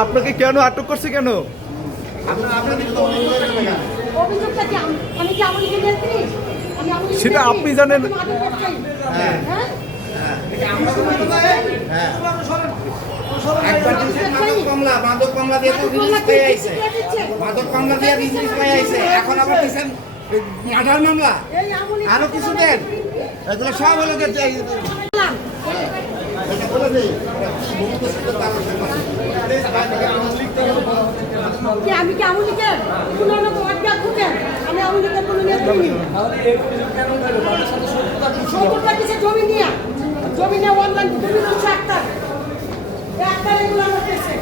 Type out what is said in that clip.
আপনাকে কেন আটক করছে কেন? সেটা আপনি জানেন। মাদক মামলা দিয়ে রিলিজ পেয়ে আইছে, এখন আবার দিচ্ছেন মার্ডার মামলা, আরো কিছু দেন, এগুলো সব হলো আমি কি আমলি কে কোনো না কোনো একটা খুঁজেন আমি আমলি কে কোনো নিয়ে দিই সত্তরটা কিছু জমি নিয়ে অনলাইন জমি হচ্ছে একটা এগুলো আমার কাছে